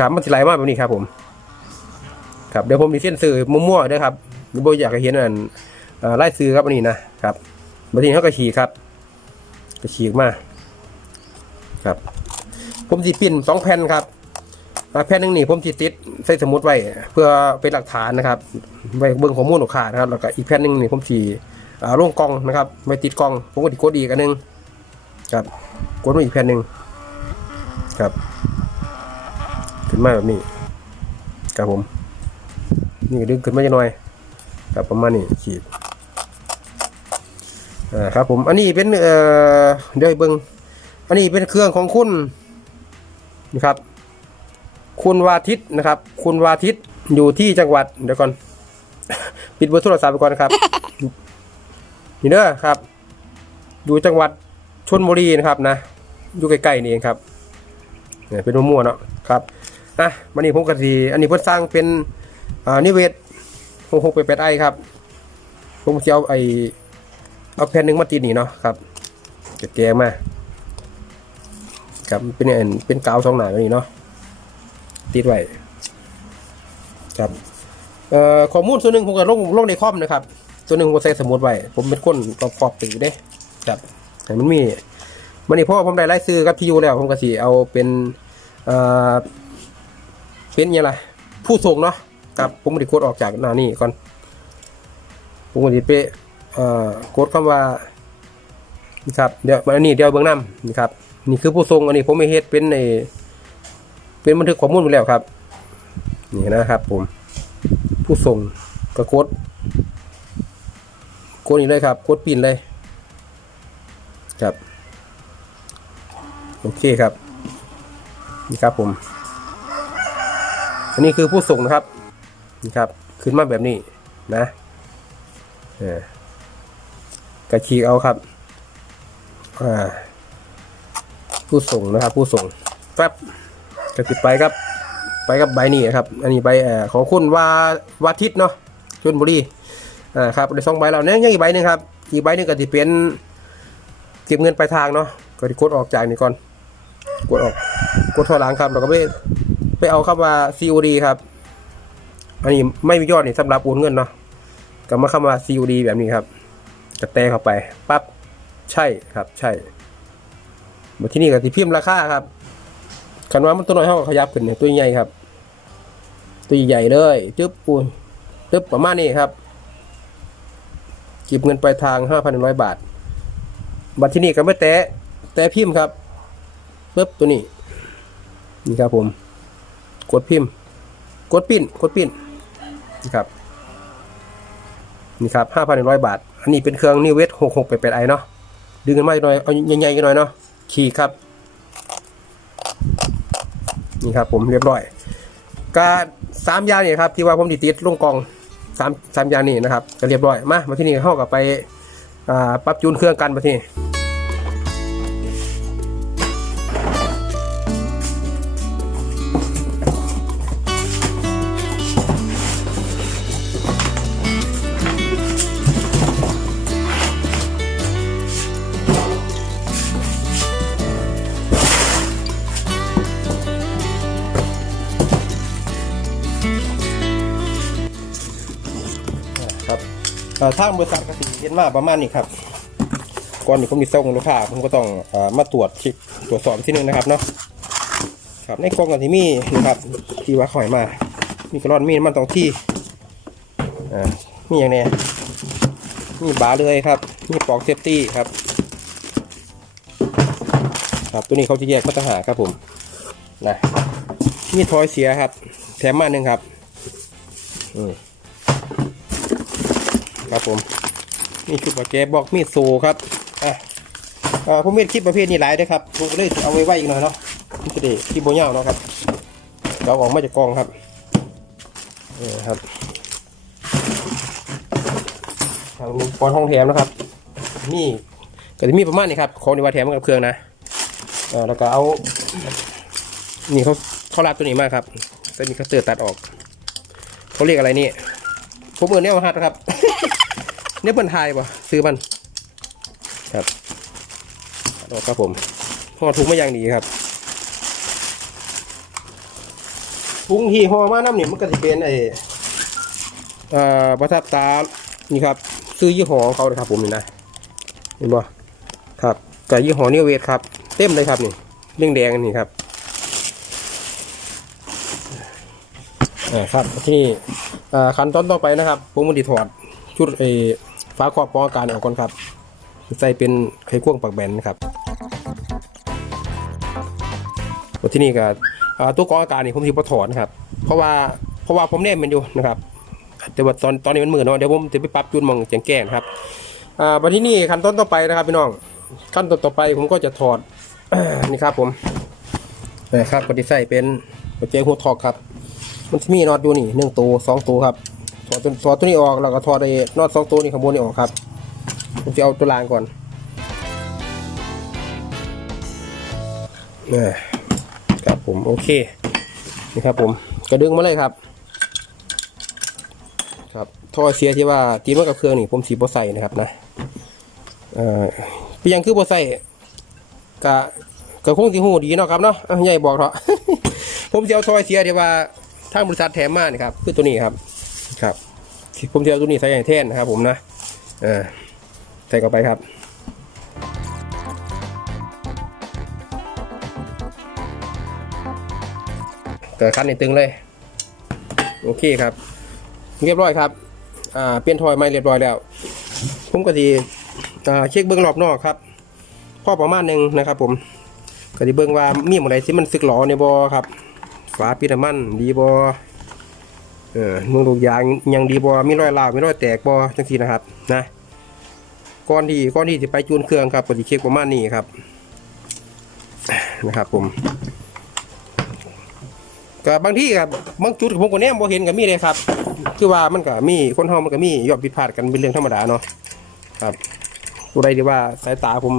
ครับมันสิไหลมาแบบนี้ครับ ผม ครับเดี๋ยวผมมีเส้นสื่อมั่วๆด้วยครับโบอยากให้เห็นอันไล่ซื้อครับอันนี้นะครับบางทีเขาก็ฉีกครับก็ฉีกมากครับ ผมสิปิ้นสองแผ่นครับแผ่นหนึ่งนี่ผมสิติดใส่สมุดไว้ เพื่อเป็นหลักฐานนะครับไว้เบิ่งข้อมูลลูกค้านะครับ แล้วก็อีกแผ่นหนึ่งนี่ผมสีอ่าลงกองนะครับไว้ติดกอง ผมก็ติดโคดอีกอันหนึ่งครับกดมาอีกแผ่นหนึ่งครับ ขึ้นมาแบบนี้ครับผม นี่ก็ดึงขึ้นมาจะหน่อยครับประมาณนี้ขีดอ่าครับผมอันนี้เป็นเอ่อเดี๋ยวเบิ่งอันนี้เป็นเครื่องของคุณนะครับ คุณวาทิตนะครับ คุณวาทิตอยู่ที่จังหวัดเดี๋ยวก่อน ปิดเบอร์โทรศัพท์ไปก่อนนะครับนี่เด้อครับ อยู่จังหวัดชลบุรีนะครับนะอยู่ใกล้ๆนี่เองครับเนี่ยเป็นมั่วๆเนาะครับ อะวันนี้ผมกะสีอันนี้เพิ่นสร้างเป็นอ่านิเวศหกหกไปแปดไอครับ ผมจะเอาไอเอาแผ่นหนึ่งมาตีนี่เนาะครับเก็บแกงมาครับเป็นเป็นกาวสองหนาแบบนี้เนาะติดไว้ครับเอ่อข้อมูลส่วนหนึ่งผมก็ลงลงในคอมนะครับ ส่วนหนึ่งผมใส่สมุดไว้ ผมเป็นคนกรอบกรอบตื่นเด้ครับแต่มันมีมันนี่เพราะว่าผมได้ไล่ซื้อกับที่อยู่แล้ว ผมก็สิเอาเป็นเอ่อ เป็นยังไงผู้ส่งเนาะครับผมม่ได้กดออกจากหน้านี่ก่อนผมก็สิไปเอ่อกดคำว่านี่ครับเดี๋ยวอันนี้เดี๋ยวเบื้องน้ำนี่ครับนี่คือผู้ส่งอันนี้ผมไม่เฮ็ดเป็นในเป็นบันทึกข้อมูลไปแล้วครับนี่นะครับผมผู้ส่งก็กดกดนี่เลยครับกดปิ่นเลยครับโอเคครับนี่ครับผม อันนี้คือผู้ส่งนะครับนี่ครับ ขึ้นมาแบบนี้นะเออกระชีกเอาครับอ่าผู้ส่งนะครับ ผู้ส่งแป๊บกระติดไปครับ ไปกับใบนี้ครับ อันนี้ใบอของคุณวาวาทิตเนาะชลบุรีอ่าครับได้สองใบแล้วเนี่ยยังอีกใบหนึงครับ อีกใบหนึงก็จะเป็นเก็บเงินปลายทางเนาะก็จะกดออกจากนี่ก่อนกดออกกดถอยหลังครับแล้วก็ไป ไปเอาครับว่า COD ครับ อันนี้ไม่มียอดนี่สำหรับโอนเงินเนาะก็มาคำว่า COD แบบนี้ครับกระแตเข้าไปปั๊บใช่ครับใช่มาที่นี่ก็ที่พิมพ์ราคาครับคันว่ามันตัวน้อยเท่ากับขยับขึ้นเนี่ยตัวใหญ่ครับ ตัวใหญ่เลยจึ๊บปูนจึ๊บประมาณนี้ครับเก็บเงินปลายทาง5,100บาทบัตรที่นี่ก็ไม่แตะแตะพิมพ์ครับปึ๊บตัวนี้ นี่ครับผม กดพิมพ์ กดปิ้น กดปิ้นนี่ครับนี่ครับ5,100บาท อันนี้เป็นเครื่องนิเวศ66 8 8ไอเนาะ ดึงกันมาหน่อย เอาใหญ่ๆกันหน่อยเนาะ ขี่ครับ นี่ครับผมเรียบร้อยก็สามยางนี่ยครับที่ว่าผมติดติดลงกองสามสามยางนี่นะครับก็เรียบร้อย มามาที่นี่เข้ากับไปปรับจูนเครื่องกันมาที่นี่ ทางบริษัทกสิเห็นมาประมาณนี้ครับก่อนที่ผมจะส่งลูกค้าผมก็ต้องอมาตรวจเช็คตรวจสอบที่นึงนะครับเนาะครับในกล่องกันที่มีนะครับที่ว่าข่อยมา มีกระรอนมีมันตองที่อ่ามีอย่างเนี้ยมีบาเลยครับมีปลอกเซฟตี้ครับ ครับตัวนี้เขาจะแยกมาตรฐาครับผมนะมีทอยเสียครับ แถมมาหนึ่งครับอืม ครับผมมีชุดปากแกบอกมีดโซครับอะอ่าผมมีคลิปประเภทนี้หลายด้วยครับผมก็เลยเอาไว้ไว้อีกหน่อยเนาะมันจะได้คลิปโบเงาเนาะครับเราออกมาจากกองครับเออครับทางปอนห้องแถมนะครับ นี่ก็จะมีประมาณนี้ครับของในว่าแถมกับเครื่องนะเออแล้วก็เอา นี่เขาเขาลาดตัวนี้มากครับแต่นี่เขาเตือตัดออกเขาเรียกอะไรนี่ผมเอินเนี่ยมาฮัดครับ เนี่ยเปิ้นไทยป่ะซื้อมันครับดอกครับผมห่อถุงมาอย่างดีครับถุงที่ห่อมาน้ำนี่มันก็จะเป็นไอ้เอ่อประทับตานี่ครับ ซื้อยี่ห้อของเขาเลยครับผมนี่นะเห็นบ่ครับกับยี่ห้อนิเวศครับ เต็มเลยครับนี่เรื่องแดงนี่ครับอ่าครับที่นี่อ่าขั้นตอนต่อไปนะครับ ผมมันดีถอดชุดไอ ฟ้าครอบป้องกันออกก่อนครับใส่เป็นไข่ควงปักแบนนะครับที่นี่ก็ตัวกรองอากาศนี่ผมที่ถอดนะครับ เพราะว่าเพราะว่าผมเน่มันอยู่นะครับแต่ว่าตอนตอนนี้มันมืดเนาะเดี๋ยวผมจะไปปรับจุดมองแจงแก้นะครับอ่าวันที่นี่ขั้นตอนต่อไปนะครับพี่น้องขั้นตอนต่อไปผมก็จะถอดนี่ครับผมนะครับก็ที่ใส่เป็นหัวใจหัวทอกครับ มันจะมีน็อตอยู่นี่หนึ่งตัวสองตัวครับ ถอดตัวถอดตัวนี้ออกแล้วก็ถอดไอ้นอตสองตัวนี้ข้างบนนี่ออกครับผมจะเอาตัวรางก่อนนี่ครับผมโอเคนี่ครับผมกระดึงมาเลยครับ ครับท่อเสียที่ว่าตีมากับเครื่องนี่ผมสีบใส่นะครับนะเอ่อเป็นยังคือบใส่กะกะคงสิหูดีเนาะครับเนาะใหญ่บอกเถอะผมจะเอาท่อเสียที่ว่าทางบริษัทแถมมานี่ครับคือตัวนี้ครับ ผมจะเอาตัวนี้ใส่อย่างแท่นนะครับผมนะเออใส่เข้าไปครับเกิดคันในตึงเลย โอเคครับ เรียบร้อยครับอ่าเปลี่ยนทอยไม่เรียบร้อยแล้ว ผมก็ดีอ่าเช็คเบื้องรอบนอกครับพ่อประมาณหนึ่งนะครับผมก็ดีเบื้องว่ามีอะไรที่มันสึกหลอในบอครับฝาปิดมันดีบอ เออมึงลูกยางยังดีบอมีรอยลาวมีรอยแตกบอจังทีนะครับนะก่อนที่ก่อนที่จะไปจูนเครื่องครับก็ดีเช็คประมาณนี้ครับนะครับผมก็บางที่ครับบางจุดผมก็แนมบ่เห็นก็มีเลยครับ คือว่ามันก็มีคนเฮามันก็มียอดผิดพลาดกันเป็นเรื่องธรรมดาเนาะครับผู้ใดที่ว่าสายตาผม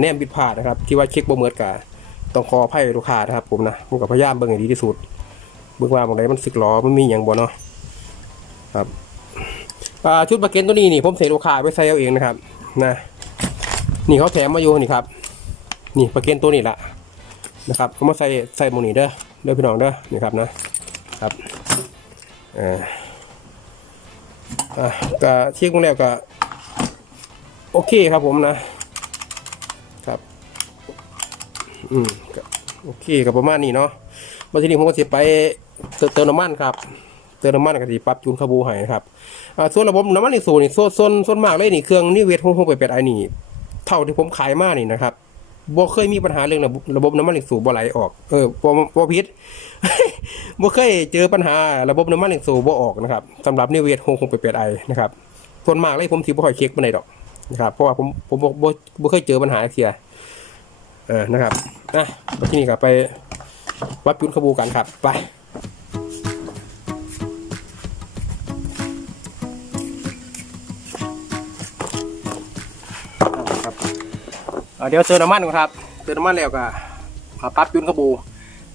แนมผิดพลาดนะครับ ที่ว่าเช็คบ่เหมือนกับต้องขออภัยลูกค้านะครับผมนะผมก็พยายามเบิ่งให้ดีที่สุด เบิ่งว่าบางใดมันสึกหรอมันมีหยังบ่เนาะครับอ่าชุดประเก็นตัวนี้นี่ผมเสียลูกค้าไปใส่เอาเองนะครับนะนี่เขาแถมมาอยู่นี่ครับนี่ประเก็นตัวนี้ละนะครับเขามาใส่ใส่หมนี้เด้อเด้อพี่น้องเด้อนี่ครับนะครับอ่ออะก็เช็คมาแล้วก็โอเคครับผมนะครับอืมโอเคกับประมาณนี้เนาะมาทีนี้ผมก็จะไป เติมน้ำมันครับเติมน้ำมันก็จะปรับจูนคาบูให้นะครับส่วนระบบน้ำมันอีกส่วนนี่ส่วนส่วนส่วนมากเลยนี่เครื่องนี่เวทหงหงไปเป็ดไอนี่เท่าที่ผมขายมานี่นะครับบ่เคยมีปัญหาเรื่องระบบน้ำมันอีกสูบบ่ไหลออก เออบ่บ่พิษบ่เคยเจอปัญหาระบบน้ำมันอีกสูบบ่ออกนะครับสำหรับนี่เวทหงหงไปเปดไอนะครับส่วนมากเลยผมสิบ่ค่อยเช็คปานใดดอกนะครับ เพราะว่าผมผมบ่บ่บ่เคยเจอปัญหาเทียเออนะครับนะที่นี่ครับไปวัดจุนขบูกันครับ ไป เดี๋ยวเติมน้ำมันก่อนครับเติมน้ำมันแล้วก็อ่าปั๊บจุนขบู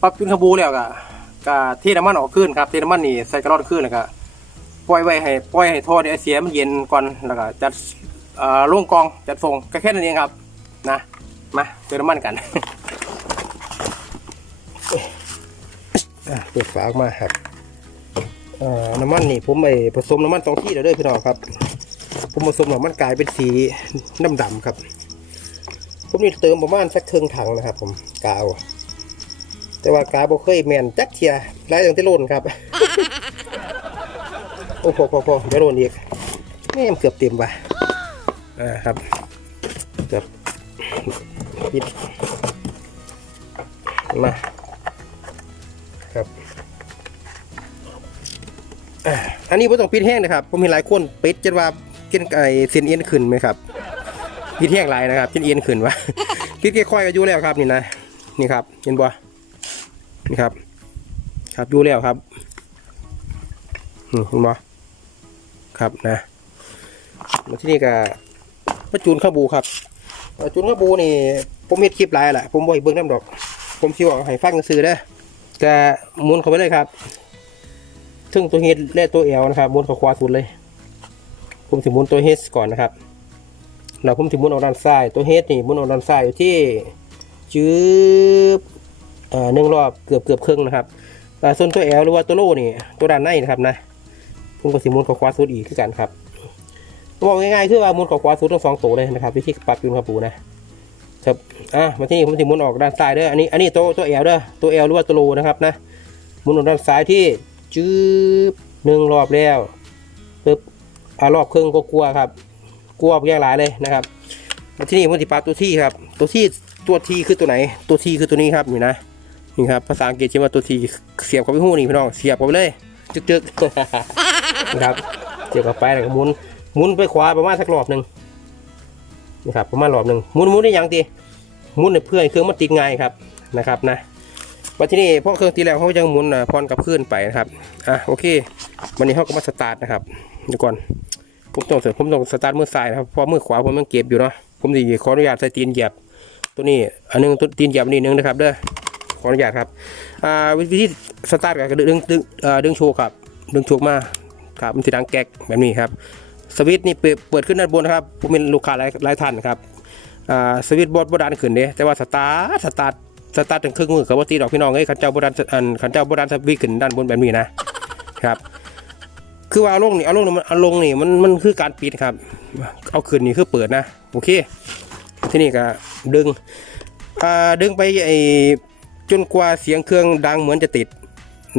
ปั๊บจุนขบูแล้วก็ก็เทน้ำมันออกขึ้นครับเทน้ำมันนี่ใส่กระรอนขึ้นแล้วก็ปล่อยไว้ให้ปล่อยให้ท่อเดี๋ยวเสียมันเย็นก่อนแล้วก็จัดเอ่อลงกองจัดส่งก็แค่นั้นเองครับนะมาเติมน้ำมันกันเปิดฝาออกมาครับน้ำมันนี่ผมไปผสมน้ำมันสองที่เดี๋ยวเด้อพี่น้องครับ ผมผสมแล้วมันกลายเป็นสีดำดำๆครับ ผมนี่เติมประมาณสักครึ่งถังนะครับ ผมกาว แต่ว่ากาวบ่เคยแมนจักเทียหลายอย่างที่โลนครับ โอ้โหพอพอเดี๋ยวโลนอีกแม่เกือบเต็มว่ะอ่าครับเกือบปิดมาครับอันนี้ผมต้องปิดแห้งนะครับ ผมเห็นหลายคนปิดจนว่ากินไก่เส้นเอ็นขึ้นไหมครับ ปิดแห้งหลายนะครับกินเอ็นขึ้นวะปิดค่อยก็อยู่แล้วครับนี่นะนี่ครับเห็นบ่นี่ครับ ครับอยู่แล้วครับอืมเห็นบ่ครับนะมาที่นี่ก็มาจูนข้าวบูครับเอ่อจูนข้าวบูนี่ ผมเห็ดคลิปหลายแหละผมบ่อยเบิ่งน้ำดอก ผมคิดว่าให้ฟังซื้อเด้อก็หมุนเข้าไปเลยครับซึ่งตัวเฮดและตัวเอลนะครับมุนเข้าขวาสุดเลย ผมสิหมุนตัวเฮดก่อนนะครับ แล้วผมถึงมุนออกด้านซ้ายตัวเฮดนี่มุนออกด้านซ้ายอยู่ที่จืบเอ่อหนึ่งรอบเกือบเกือบครึ่งนะครับอ่ส่วนตัวแอลหรือว่าตัวโลนี่ตัวด้านในนะครับนะผมก็สิมุนขวาสุดอีกคือกันครับบอกง่ายๆคือว่ามุนขวาสุดทั้งสองตัวเลยนะครับวิธีปรับยู่ครับปูนะครับอะมาที่นี่ผมสิหมุนออกด้านซ้ายเด้ออันนี้อันนี้ตัวตัวแอลเด้อตัวแอลหรือว่าตัวโลนะครับนะมุนออกด้านซ้ายที่จืบหนึ่งรอบแล้วปึ๊บอ่ารอบครึ่งก็กลัวครับ กลัวแย่หลายเลยนะครับมาที่นี่ผมสิปรับตัวที่ครับ ตัวที่ตัวทีคือตัวไหน ตัวทีคือตัวนี้ครับนี่นะนี่ครับภาษาอังกฤษชื่อว่าตัวทีเสียบเข้าไปหูนี่พี่น้องเสียบเข้าไปเลยจึกจึกๆนะครับเสียบเข้าไปแล้วก็หมุนหมุนไปขวาประมาณสักรอบหนึ่งนะครับประมาณรอบหนึ่งหมุนหมุนได้ยังตีหมุนให้เพื่อให้เครื่องมันติดง่ายครับนะครับนะวันที่นี่พอเครื่องตีแล้วเขาจะหมุนพรกับพื้นไปนะครับอะโอเค วันนี้เขาก็มาสตาร์ทนะครับเดี๋ยวก่อน ผมต้องเสริมผมต้องสตาร์ทมือซ้ายนะครับเพราะมือขวาผมยังเก็บอยู่เนาะผมดีขออนุญาตใส่ตีนเหยียบตัวนี้อันหนึงตัวตีนเหยียบนนี้หนึงนะครับเด้อขออนุญาตครับอ่าวิธีสตาร์ทก็ดึงดึงอ่อดึงโชว์ครับดึงโชว์มาครับมันสีดังแก๊กแบบนี้ครับสวิตช์นี่เปิดเปิดขึ้นด้านบนนะครับผมเป็นลูกค้าหลายหลายท่านครับอ่าสวิตช์บอดบดันขึ้นเด้แต่ว่าสตาร์ทสตาร์ทสตาร์ทถึงครึ่งมือกับว่าตีดอกพี่น้องเอ้ยขันเจ้าบดันอันขันเจ้าบดันสวิตช์ขึ้นด้านบนแบบนี้นะครับ คือว่าเอาลงนี่เอาลงนี่มันเอาลงนี่มันมันคือการปิดครับ เอาขึ้นนี่คือเปิดนะโอเค ที่นี่ก็ดึงอ่าดึงไปไอจนกว่าเสียงเครื่องดังเหมือนจะติด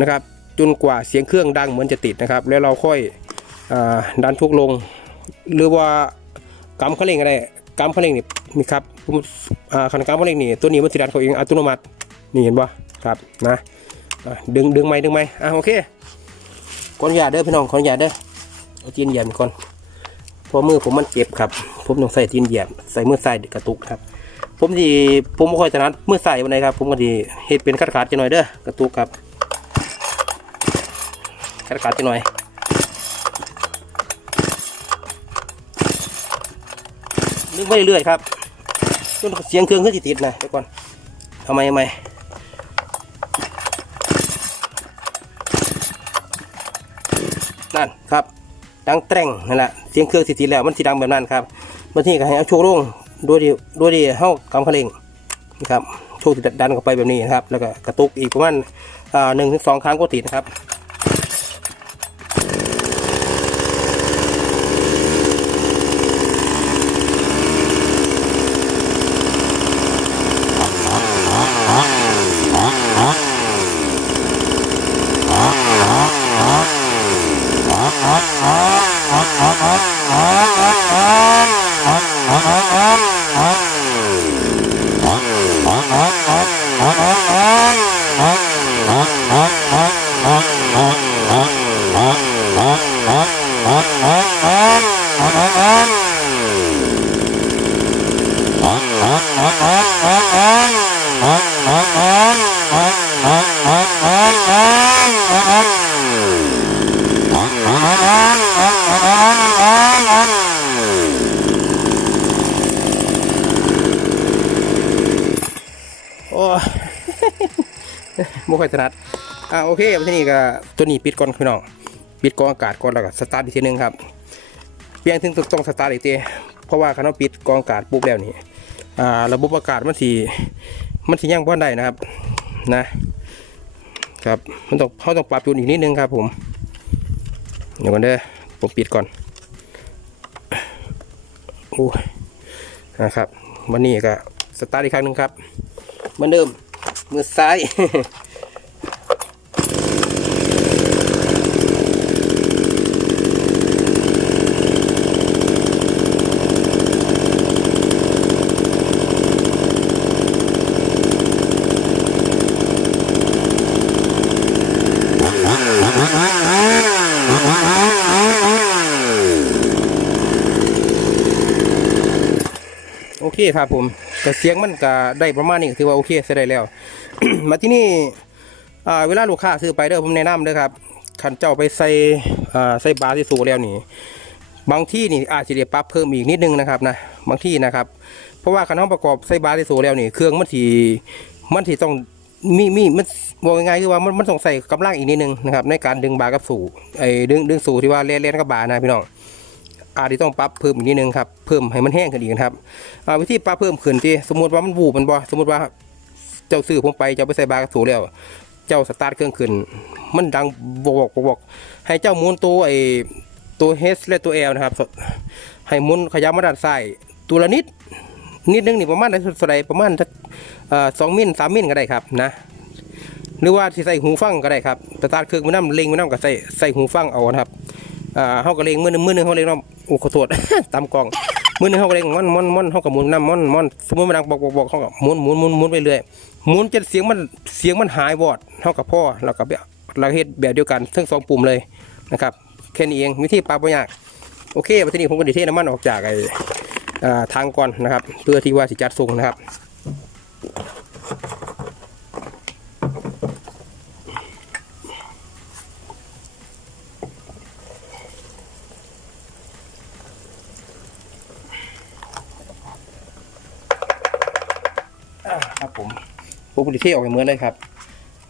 นะครับ จนกว่าเสียงเครื่องดังเหมือนจะติดนะครับ แล้วเราค่อยอาดันทุกลง หรือว่ากำคันเร่งอะไรกำคันเร่งนี่นี่ครับอ่าคันกำคันเร่งนี่ตัวนี้มันสิดันเขาเองอัตโนมัตินี่เห็นปะครับนะอะดึงดึงไหมดึงไหมอะโอเค ขออนุญาตเด้อพี่น้องขออนุญาตเด้อเอาตีนเหยียบก่อนเพราะมือผมมันเจ็บครับ ผมต้องใส่ตีนเหยียบใส่มือใส่กระตุกครับ ผมดีผมบ่ค่อยถนัดมือใส่วันไหนครับ ผมก็ดีเฮ็ดเป็นขาดขาดจะหน่อยเด้อกระตุกครับขาดขาดจะหน่อยนึกไปเรื่อยๆครับจนเสียงเครื่องขึ้นติดๆนะเดี๋ยวก่อนเอาไมเอาไม นั่นครับดังแตร่งนั่นแหละเสียงเครื่องสิทีแล้วมันสีดังแบบนั้นครับบางทีก็ให้เอาโชว์ลงด้วยดีด้วยที่เฮากำคันเร่งนะครับโชว์ดดันเข้าไปแบบนี้นะครับ แล้วก็กระตุกอีกประมาณหนึ่งถึงสองครั้งก็ติดนะครับ ไม่ค่อยถนัดอ่าโอเคทีนี้ก็ตัวนี้ปิดก่อนพี่น้องปิดกรองอากาศก่อนแล้วก็สตาร์ทอีกทีหนึงครับเปลี่ยนถึงต้องสตาร์ทอีกทีเพราะว่าคันเราปิดกรองอากาศปุ๊บแล้วนี่อ่าระบบอากาศมันสีมันสีย่างพ่นได้นะครับนะครับมันต้องเขาต้องปรับจูนอีกนิดนึงครับผมเดี๋ยวก่อนเด้อผมปิดก่อนโอ้ยนะครับวันนี้ก็สตาร์ทอีกครั้งหนึ่งครับ มือนเดิม มือซ้าย โอเคครับผม แต่เสียงมันก็ได้ประมาณนี้ถือว่าโอเคใช้ได้แล้ว มาที่นี่เวลาลูกค้าซื้อไปเด้อผมแนะนำเด้อครับขันเจ้าไปใส่ใส่บาร์ที่สูแล้วนี่บางที่นี่อาจจะเรียปรับเพิ่มอีกนิดนึงนะครับนะบางที่นะครับ เพราะว่าคันห้องประกอบใส่บาร์ที่สูแล้วนี่เครื่องมันทีมันทีต้องมีมีมันบอกยังไงคือว่ามันมันต้องใส่กำลังอีกนิดนึงนะครับในการดึงบาร์กับสูไอ้ดึงดึงสูที่ว่าเล่นเล่นกับบาร์นะพี่น้อง อาจจะต้องปรับเพิ่มอีกนิดนึงครับเพิ่มให้มันแห้งขึ้นอีกนะครับวิธีปรับเพิ่มขึ้นที่สมมติว่ามันบูบมันบ่สมมติว่าเจ้าซื้อผมไปเจ้าไปใส่บาร์กระสูแล้ว เจ้าสตาร์ทเครื่องขึ้น มันดังบอกบอกบอกให้เจ้าหมุนตัวไอ้ตัว H และตัว L นะครับ ให้หมุนขยับมาด้านซ้ายตัวละนิดนิดนึงนี่ประมาณเท่าไหร่ประมาณสักเอ่อสองมิลสามมิลก็ได้ครับนะหรือว่าที่ใส่หูฟังก็ได้ครับสตาร์ทเครื่องมันน้ำเล็งมันน้ำก็ใส่ใส่หูฟังเอานะครับอ่าเฮาก็เล็งมือหนึงมือหนึงเฮาเล็งน้ำ อ้ขอโทษ ตามกล้องมือหนึ่งเขาก็เล็งม่อนม่อนม่อนเขาก็หมุนน้ำม่อนม่อนสมมติมันดังบอกบอกบอกเขาก็หมุนหมุนหมุนหมุนไปเรื่อยหมุนจนเสียงมันเสียงมันหายวอดเฮากับพ่อเรากับเราเฮ็ดแบบเดียวกันทั้งสองปุ่มเลยนะครับแค่นี้เองวิธีปรับบ่ยากโอเควันนี้ผมก็ไดิเทน้ำมันออกจากไอ้ทางก่อนนะครับ เพื่อที่ว่าสิจัดทรงนะครับ อ่าครับผม ผมก็ไดิเทออกไปเหมือนเลยครับ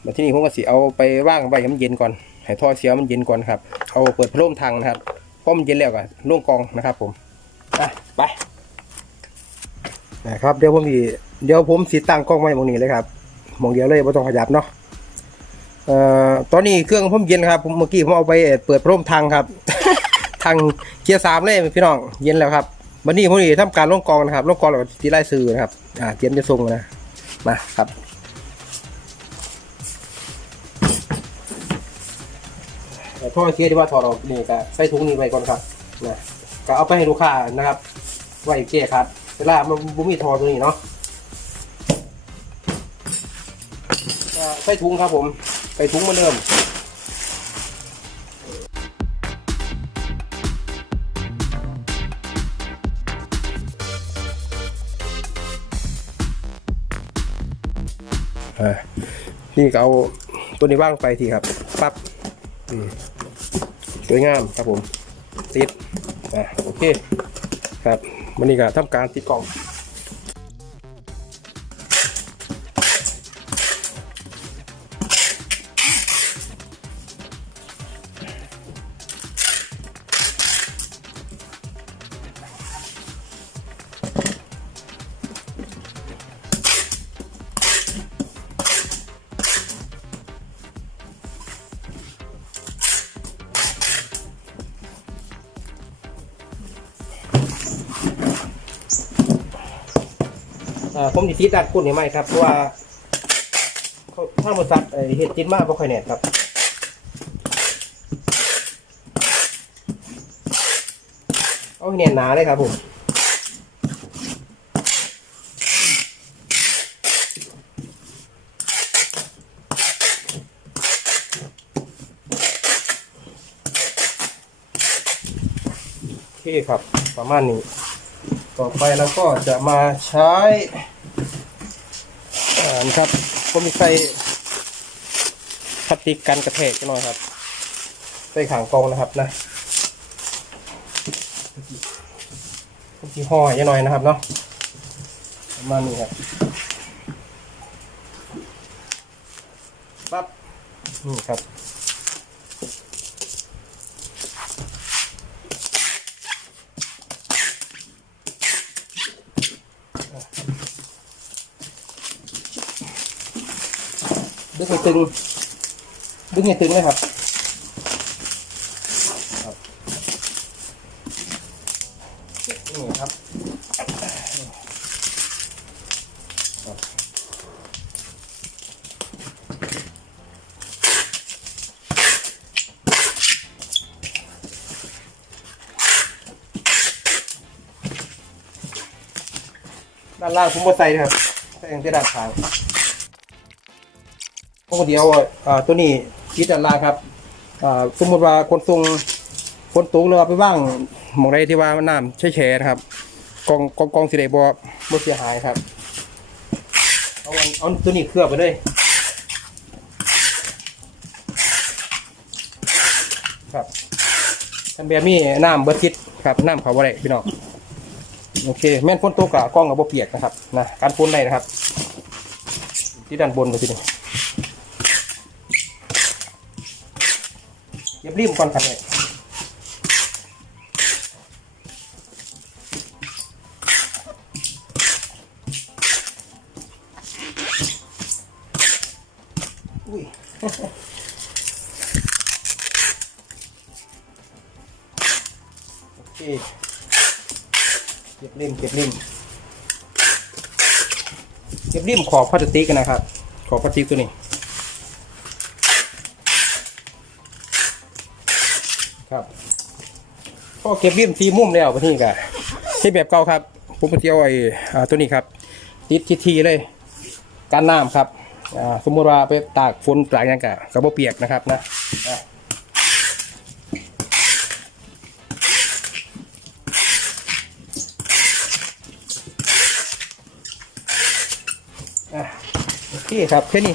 มาที่นี่ผมก็สิเอาไปว่างไว้ให้มันเย็นก่อนให้ท่อเสียมันเย็นก่อนครับ เอาเปิดพัดลมทางนะครับพอมันเย็นแล้วก็ลงกองนะครับ ผมไปไปนะครับเดี๋ยวผมสิเดี๋ยวผมสิตั้งกล้องไว้หมองนี้เลยครับมองเดียวเลยไม่ต้องขยับเนาะเอ่อตอนนี้เครื่องผมเย็นครับผมเมื่อกี้ผมเอาไปเปิดพัดลมทางครับ ทางเกียร์สามเลยพี่น้องเย็นแล้วครับวันนี้ผมนี่ทำการลงกองนะครับลงกองแล้วก็ตีไล่ซื้อนะครับอ่าเตรียมจะส่งนะมาครับ ท่อเสียที่ว่าถอดออกนี่ก็ใส่ถุงนี้ไว้ก่อนครับนะก็เอาไปให้ลูกค้านะครับไว้เก้ครับเวลามันบุมีทอตัวนี้เนาะใส่ถุงครับผมใส่ถุงเหมาเดิมอ่านี่ก็เอาตัวนี้ว่างไปทีครับ ปั๊บอืม สวยงามครับผมติดอ่าโอเคครับวันนี้ก็ทำการติดกล่อง ผมดิติดดัดคุณนี่ไหมครับเพราะว่าเขาทางบริษัทเอ่อเฮ็ดจินมาบ่ค่อยแน่ครับเอาให้แน่นหนาเลยครับผมโอเคครับประมาณนี้ ต่อไปเราก็จะมาใช้านครับก็มีใส่พลาสติกกันกระแทกหน่อยครับ ใส่ขางกองนะครับนะที่ห่อให้หน่อยนะครับเนาะประมาณนี้ครับปั๊บนี่ครับ ดึงให้ตึงดึงให้ตึงเลยครับครับนี่ครับด้านล่างผมบ่ใส่นะครับใส่อย่างที่ด้านข้าง พวกเดียวอ่าตัวนี้คิดอันลาครับอ่าสมมติว่าคนทรงคนตกเรือไปว่างหมองใดที่ว่าน้ำแช่ๆนะครับกองกองกองสีแดงบบ่เสียหายครับเอาอันเอาตัวนี้เคลือบไปเลยครับทำแบบนี้น้ำเบิดทิศครับน้ำเขาบ่ได้พี่น้องโอเค แม่นฝนตกกะกล้องกับบ่เปียกนะครับนะการฝนได้นะครับ ที่ด้านบนไปทีนี้ รีบก่อนครับเนี่ยโอเคเก็บริมเก็บริมเก็บริมขอบพลาสติกนะครับ ขอบพลาสติกตัวนี้ พอเก็บริมทีมุมแล้วไปที่กันใช้แบบเก่าครับผมก็จะเอาไอ้ตัวนี้ครับ ติดทีๆเลยกันน้ำครับสมมติว่าไปตากฝนตากยังกะกระบเปียกนะครับนะอะอ่ครับแค่นี้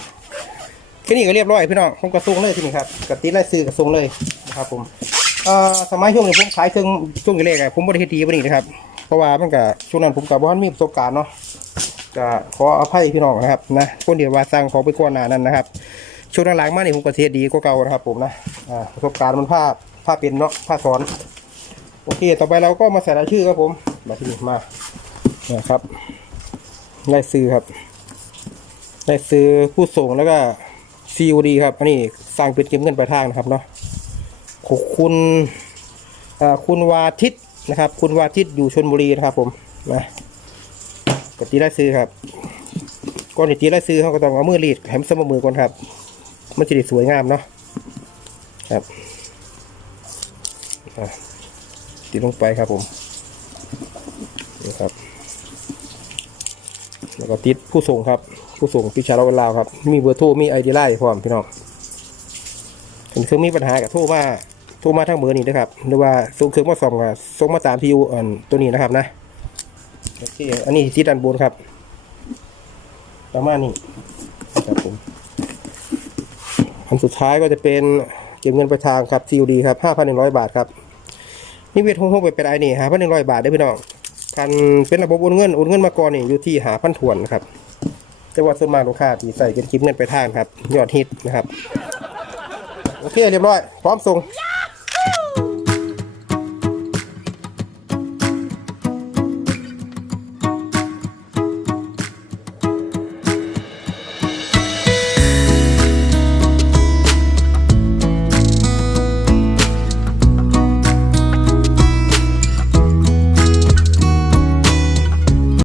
แค่นี้ก็เรียบร้อยพี่น้องผมกระซุงเลยที่นี่ครับกระติดไล่ซื้อกระซุงเลยนะครับผม เอ่อสมัยช่วงนี้ผมขายเครื่องช่วงแรกๆอะผมบริเฮ็ดดีปานนี้นะครับ เพราะว่ามันก็ช่วงนั้นผมกับว่ามีประสบการณ์เนาะก็ขออภัยพี่น้องนะครับนะคนเดียวว่าสร้างของไปก่อนหน้านั้นนะครับช่วงหลังๆมานี่ผมก็เทศดีกว่าเก่านะครับ ผมนะอ่าประสบการณ์มันภาพภาพเป็นเนาะภาพสอนโอเค ต่อไปเราก็มาใส่รายชื่อครับผมมาที่นี่มาเนี่ยครับได้ซื้อครับได้ซื้อผู้ส่งแล้วก็ซี COD ครับ อันนี้สร้างเป็นเก็บเงินปลายทางนะครับเนาะ คุณคุณวาทิตนะครับ คุณวาทิตอยู่ชนบุรีนะครับผมนะกตีได้ซื้อครับก่อนที่ตีได้ซื้อเขาก็ต้องเอามือรีดให้มันเสมมือก่อนครับ มันจะได้สวยงามเนาะครับตีลงไปครับผมนี่ครับ แล้วก็ติดผู้ส่งครับ ผู้ส่งพิชาราลาวครับ มีเบอร์โทรมีไอเดียไลน์พร้อมพี่น้องเห็นเครื่องมีปัญหากับโทรมา ทรมาทางเบอร์นี้นะครับ หรือว่าส่งเครื่องมาส่องกับส่งมาตามที่อยู่อันตัวนี้นะครับนะโอเคอันนี้ที่ด้านบนครับ ประมาณนี้ครับผมอันสุดท้ายก็จะเป็นเก็บเงินไปลายทางครับ COD ครับ5,100 บาทครับนี่เวทห้องไปเป็นไอนี่5,100บาทได้พี่น้องคันเป็นระบบโอนเงินโอนเงินมาก่อนนี่อยู่ที่หาพันถวนนะครับแต่ว่าส่วนมากลูกค้าที่ใส่เป็นคลิปเงินไปทางครับ ยอดฮิตนะครับ โอเคเรียบร้อย พร้อมส่ง